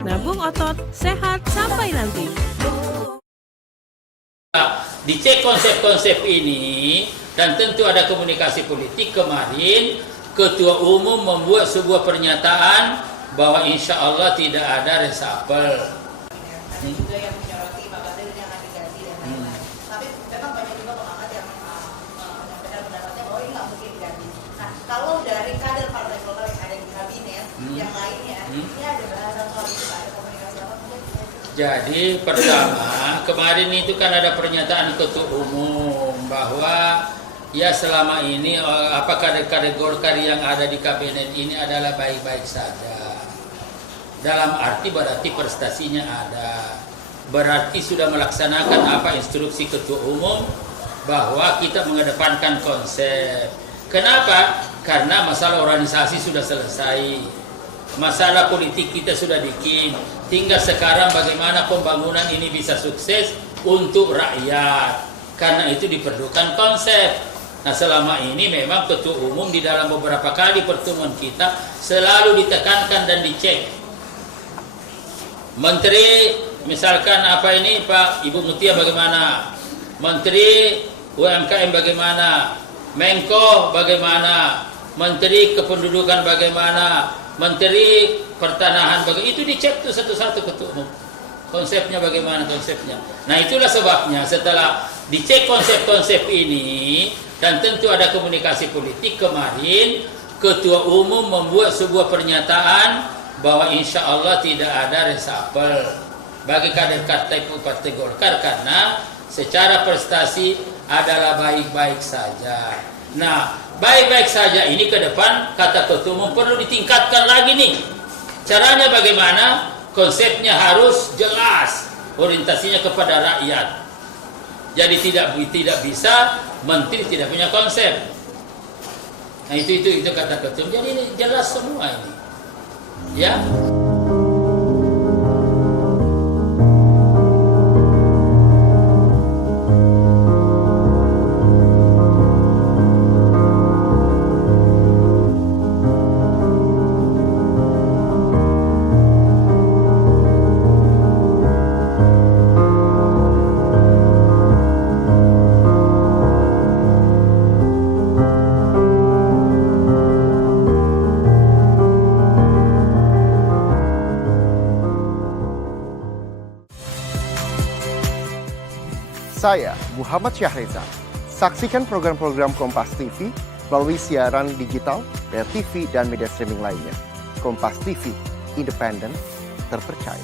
Nabung otot, sehat sampai nanti. Dicek konsep-konsep ini dan tentu ada komunikasi politik. Kemarin Ketua Umum membuat sebuah pernyataan bahwa insya Allah tidak ada reshuffle. Ada juga yang menyoroti Pak Badar yang akan diganti dan lain-lain. Tapi memang banyak juga pengamat yang menyampaikan pendapatnya bahwa ini nggak mungkin diganti. Nah, kalau dari kader Partai Golkar yang ada di kabinet, yang lainnya, ini ada bahasan soal itu, ada komunikasi apa mungkin? Jadi pertama, kemarin itu kan ada pernyataan Ketua Umum bahwa ya selama ini apakah kader Golkar yang ada di kabinet ini adalah baik-baik saja. Dalam arti berarti prestasinya ada. Berarti sudah melaksanakan apa instruksi Ketua Umum bahwa kita mengedepankan konsep. Kenapa? Karena masalah organisasi sudah selesai. Masalah politik kita sudah bikin. Tinggal sekarang bagaimana pembangunan ini bisa sukses untuk rakyat. Karena itu diperlukan konsep. Nah, selama ini memang Ketua Umum di dalam beberapa kali pertemuan kita selalu ditekankan dan dicek. Menteri misalkan apa ini Pak Ibu Mutia bagaimana? Menteri UMKM bagaimana? Menko bagaimana? Menteri Kependudukan bagaimana? Menteri Pertanahan bagaimana? Itu dicek tuh satu-satu Ketua Umum. Konsepnya bagaimana konsepnya? Nah, itulah sebabnya setelah dicek konsep-konsep ini dan tentu ada komunikasi politik, kemarin Ketua Umum membuat sebuah pernyataan bahwa insya Allah tidak ada reshuffle bagi kader Partai Golkar karena secara prestasi adalah baik-baik saja. Nah, baik-baik saja ini ke depan kata Ketua Umum perlu ditingkatkan lagi nih. Caranya bagaimana? Konsepnya harus jelas, orientasinya kepada rakyat. Jadi tidak bisa menteri tidak punya konsep. Nah itu kata Ketua Umum. Jadi ini jelas semua ini. Ya. Saya Muhammad Syahreza. Saksikan program-program Kompas TV melalui siaran digital, bayar TV, dan media streaming lainnya. Kompas TV, independen, terpercaya.